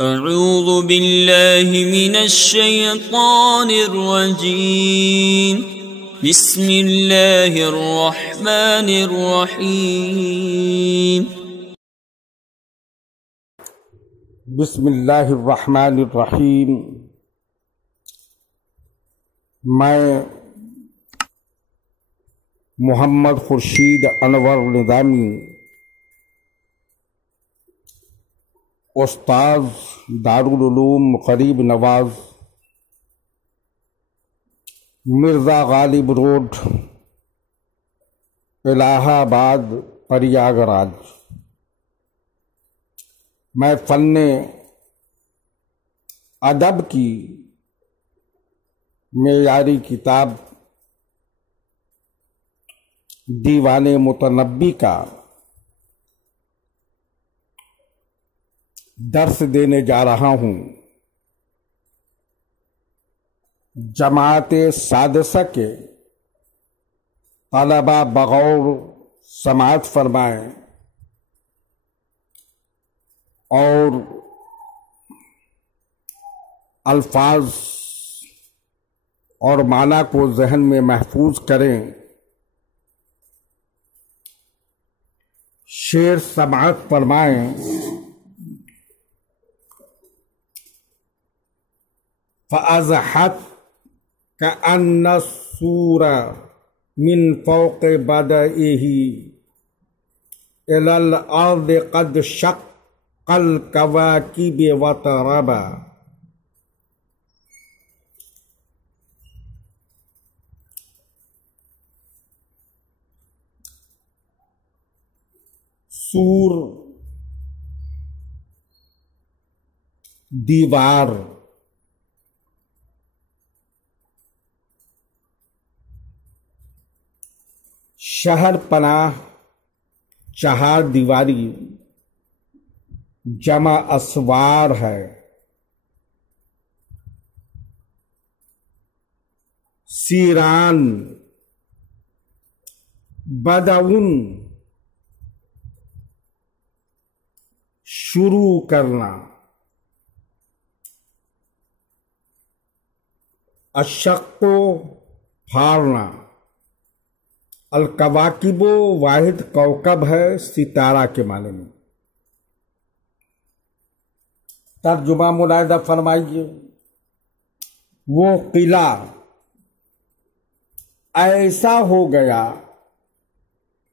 اعوذ باللہ من الشیطان الرجیم بسم اللہ الرحمن الرحیم بسم اللہ الرحمن الرحیم۔ میں محمد خورشید انور نظامی، استاذ دارالعلوم قریب نواز، مرزا غالب روڈ، الہ آباد، پریاگ راج، میں فن ادب کی معیاری کتاب دیوان متنبی کا درس دینے جا رہا ہوں۔ جماعت سادسہ کے طلبہ بغور سماعت فرمائیں اور الفاظ اور معنی کو ذہن میں محفوظ کریں۔ شعر سماعت فرمائیں۔ فَأَزْحَتْ كَأَنَّ السُّورَ مِنْ فَوْقِ بَدَئِهِ إِلَى الْأَرْضِ قَدْ شَقَّ الْكَوَاكِبِ وَتَرَبَا۔ سور، دیوار، شہر پناہ، چہار دیواری جمع اسوار ہے۔ سیران، بدعون، شروع کرنا۔ الشق، پھاڑنا۔ الکواکب واحد کوکب ہے ستارہ کے معنی میں۔ ترجمہ ملاحظہ فرمائیے۔ وہ قلعہ ایسا ہو گیا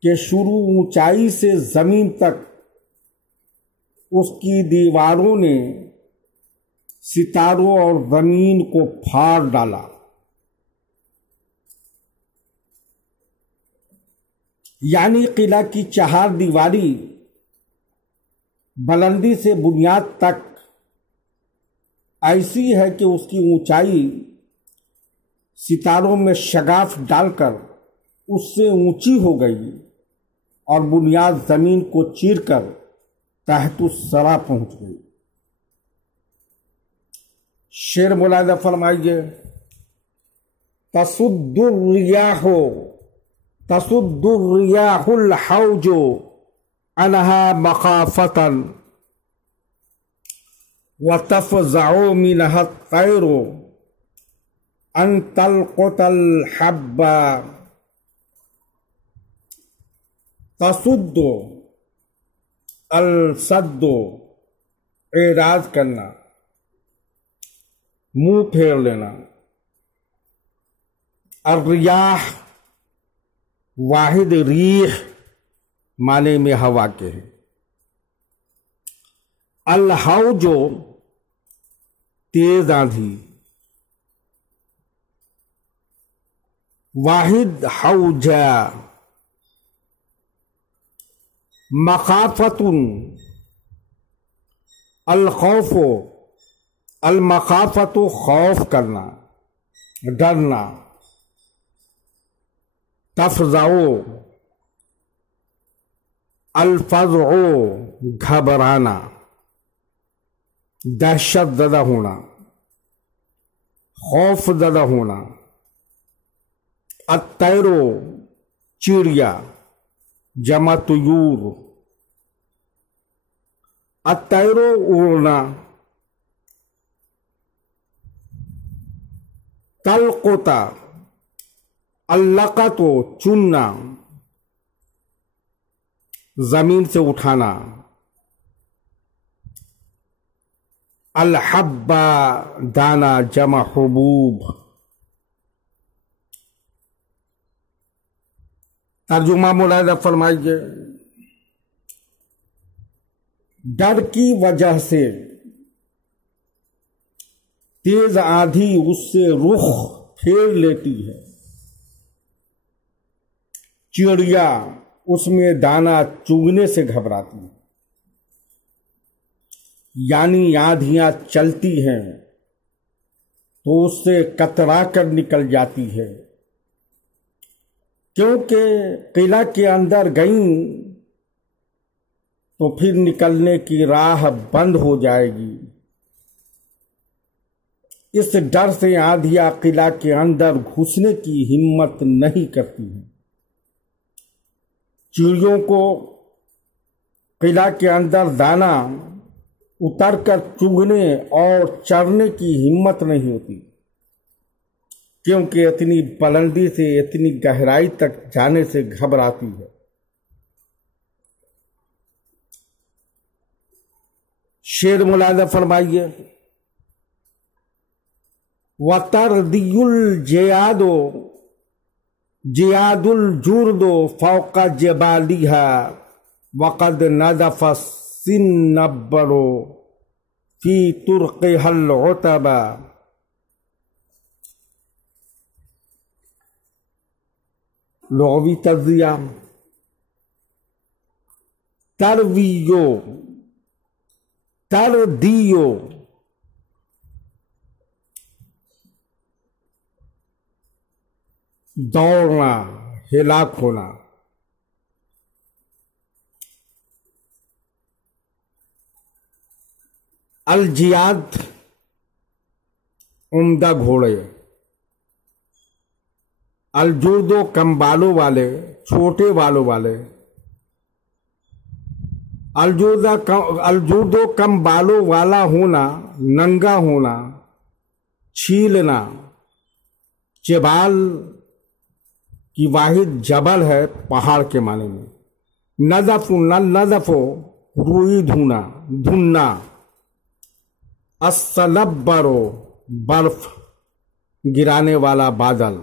کہ شروع اونچائی سے زمین تک اس کی دیواروں نے ستاروں اور زمین کو پھاڑ ڈالا۔ یعنی قلعہ کی چہار دیواری بلندی سے بنیاد تک ایسی ہے کہ اس کی اونچائی ستاروں میں شگاف ڈال کر اس سے اونچی ہو گئی اور بنیاد زمین کو چیر کر تحت الثری پہنچ گئی۔ شعر ملاحظہ فرمائیے۔ تصد الریاح الحوج عنها مخافة وتفزع منها الطير أن تلقط الحب۔ تصد، الصد، اعراض کرنا، منہ پھیر لینا۔ الریاح واحد ریح معنی میں ہوا کے ہے۔ الحوج، تیز آندھی۔ واحد حوجہ۔ مخافت، الخوف، المخافت، خوف کرنا، ڈرنا۔ تفزع، الفزع، گھبرانا، دہشت زدہ ہونا، خوف زدہ ہونا۔ الطیر، چڑیا، جمع طیور۔ الطیر، اڑنا، तलकोता, अल्लका तो चुनना, जमीन से उठाना, अल-हब्बा दाना जमा हुबूब। तर्जुमा मुलाहिजा फरमाइए। डर की वजह से तेज आंधी उससे रुख फेर लेती है, चिड़िया उसमें दाना चुगने से घबराती है। यानी आंधियां चलती हैं तो उससे कतरा कर निकल जाती है, क्योंकि किला के अंदर गईं तो फिर निकलने की राह बंद हो जाएगी। इस डर से आंधियां किला के अंदर घुसने की हिम्मत नहीं करती हैं। चिड़ियों को किला के अंदर दाना उतरकर चुगने और चरने की हिम्मत नहीं होती, क्योंकि इतनी बुलंदी से इतनी गहराई तक जाने से घबराती है। शेर मुलाहिजा फरमाइए। वतरदियुल जियादो जियादुल जुर्दो फौका जबालिहा वक़द नज़फ़ सिन्नब्बरो फी तुर्क़िहल उतबा। लुग़वी तज़्ज़िया। तरवियो, तरदियो, दौड़ना, हिलाक होना। अल-जियाद उम्दा घोड़े, अल-जुर्दो कम बालों वाले, छोटे बालों वाले। अल-जुर्दो कम बालों वाला होना, नंगा होना, छीलना। जेबाल की वाहिद जबल है पहाड़ के माने में। नज़फ़ो रूई धुना, धुन्ना। अस्सलब्बरो बर्फ गिराने वाला बादल।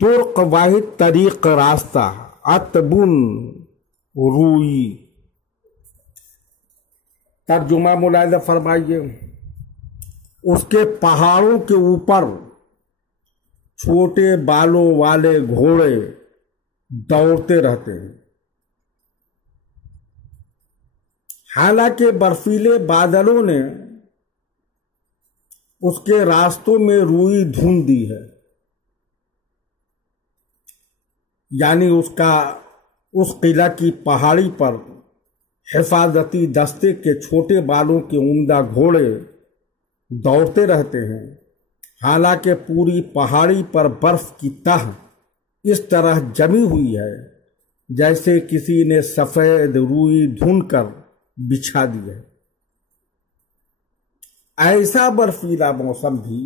तुर्क वाहिद तरीक रास्ता, अतबुन रूई। तर्जुमा मुलाहिजा फरमाइए। उसके पहाड़ों के ऊपर छोटे बालों वाले घोड़े दौड़ते रहते हैं। हालांकि बर्फीले बादलों ने उसके रास्तों में रूई धुन दी है, यानी उस किला की पहाड़ी पर हिफाजती दस्ते के छोटे बालों के उम्दा घोड़े दौड़ते रहते हैं। हालांकि पूरी पहाड़ी पर बर्फ की तह इस तरह जमी हुई है जैसे किसी ने सफेद रूई ढूंढकर बिछा दी है। ऐसा बर्फीला मौसम भी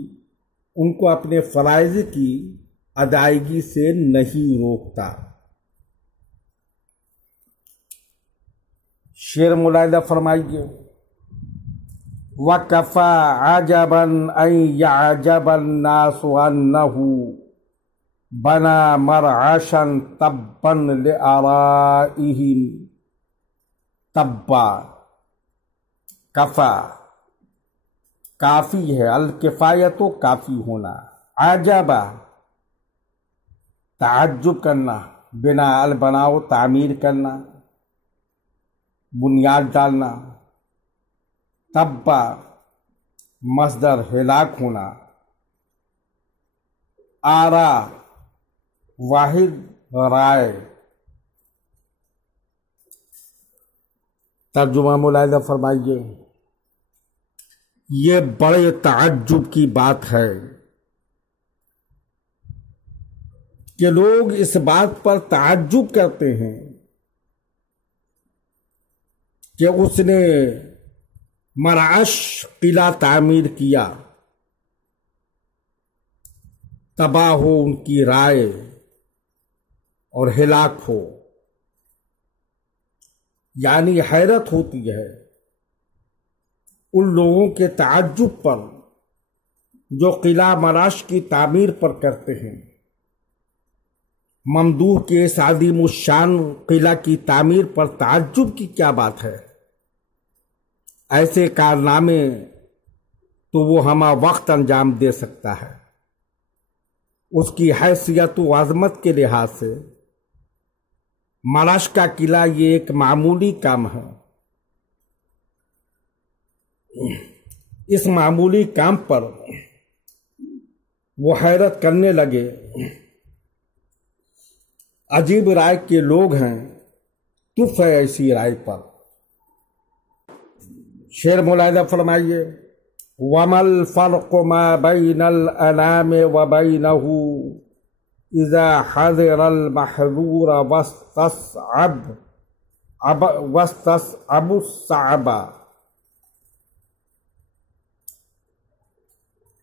उनको अपने फराइज की अदायगी से नहीं रोकता। शेर मुलाहिजा फरमाइए। वकफ़ा अजबन अन यअजबन नासु अन्नहु बना मरअशन तब्बन लिअराइहिम तब्बा। कफ़ा काफ़ी है, अल किफ़ायतो काफ़ी होना। अजबा ताज्जुब करना, बिना अल बनाओ तामीर करना, बुनियाद डालना। तब्बा मस्दर हिलाक होना। आरा वाहिद राय। तर्जुमा मुलाहिजा फरमाइए। ये बड़े ताज्जुब की बात है कि लोग इस बात पर ताज्जुब करते हैं कि उसने मराश किला तामीर किया, तबाह हो उनकी राय और हिलाक हो। यानी हैरत होती है उन लोगों के ताज्जुब पर जो किला मराश की तामीर पर करते हैं। ममदूह के इस आज़ीमुश्शान किला की तामीर पर ताज्जुब की क्या बात है। ऐसे कारनामे तो वो हमा वक्त अंजाम दे सकता है। उसकी हैसियत व अज़मत के लिहाज से मराश का किला ये एक मामूली काम है। इस मामूली काम पर वो हैरत करने लगे। अजीब राय के लोग हैं, तुफ है ऐसी राय पर। शेर मुलाहिजा फरमाइए, वमल फर्क मा बैनल अनाम व बैनहु इज़ा हज़रल महज़ूर वस्तसअबु सअबा।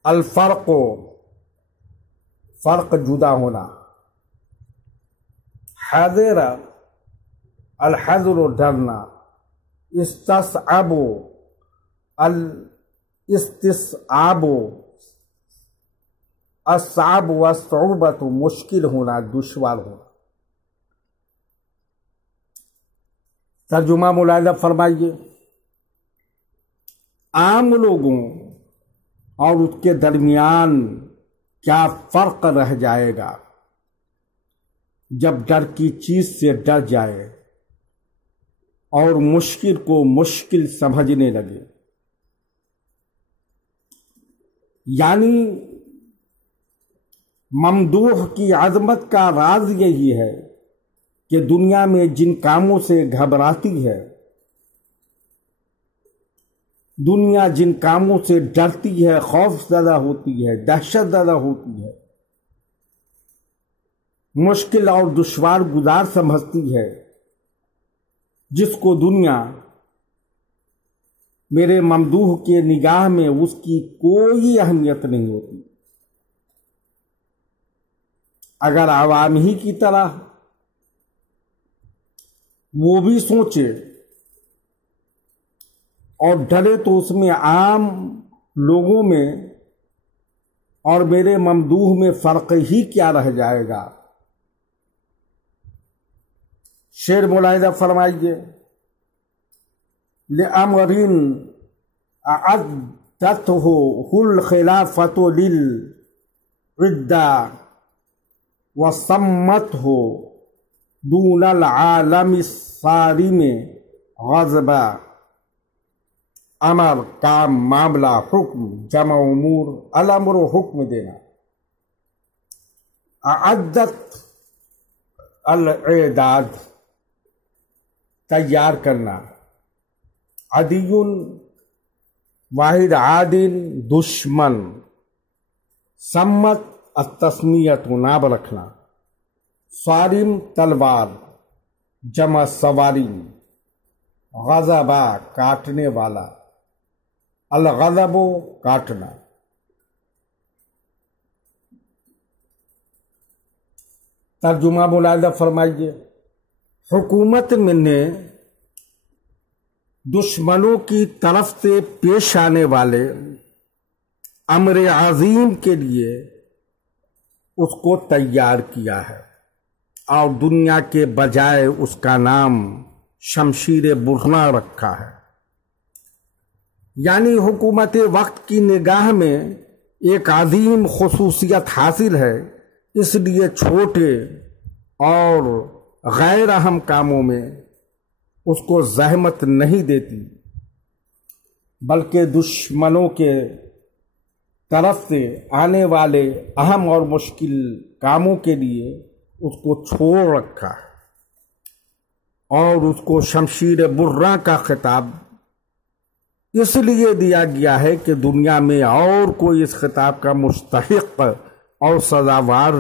अल फर्क जुदा होना, हाज़िर अल हज़्र डरना, इस्तसअबु अल इस्तिसआबु, अस्साब व सऊबतु मुश्किल होना, दुश्वार होना। तर्जुमा मुलाहिजा फरमाइए, आम लोगों और उसके दरमियान क्या फर्क रह जाएगा जब डर की चीज से डर जाए और मुश्किल को मुश्किल समझने लगे। यानी ममदूह की आज़मत का राज यही है कि दुनिया में जिन कामों से घबराती है, दुनिया जिन कामों से डरती है, खौफ ज़दा होती है, दहशत ज़दा होती है, मुश्किल और दुश्वार गुजार समझती है, जिसको दुनिया मेरे ममदूह के निगाह में उसकी कोई अहमियत नहीं होती। अगर आवाम ही की तरह वो भी सोचे और डरे तो उसमें आम लोगों में और मेरे ममदूह में फर्क ही क्या रह जाएगा। शेर मुलाहिजा फरमाइए, लिअमरिन अअद्दतहु हुल खिलाफतु लिल इद्दा व सम्मतहु दूनल आलम सारिम गज़बा। अमर काम मामला हुक्म जमा उमूर अलअमर हुक्म देना। अअद्दत अल-इदाद तैयार करना। अदियुन वाहिद आदिन दुश्मन। सम्मत तस्मियत नाब रखना। सारिम तलवार जमा सवारी। गज़बा काटने वाला। अल-गज़बो काटना। तर्जुमा मुलाहिजा फरमाइए, हुकूमत ने दुश्मनों की तरफ से पेश आने वाले अमर अजीम के लिए उसको तैयार किया है और दुनिया के बजाय उसका नाम शमशीर बुरना रखा है। यानी हुकूमत वक्त की निगाह में एक अजीम खुसूसियत हासिल है, इसलिए छोटे और गैर अहम कामों में उसको ज़हमत नहीं देती, बल्कि दुश्मनों के तरफ से आने वाले अहम और मुश्किल कामों के लिए उसको छोड़ रखा है और उसको शमशीर बुर्रा का खिताब इसलिए दिया गया है कि दुनिया में और कोई इस खिताब का मुस्तहिक और सजावार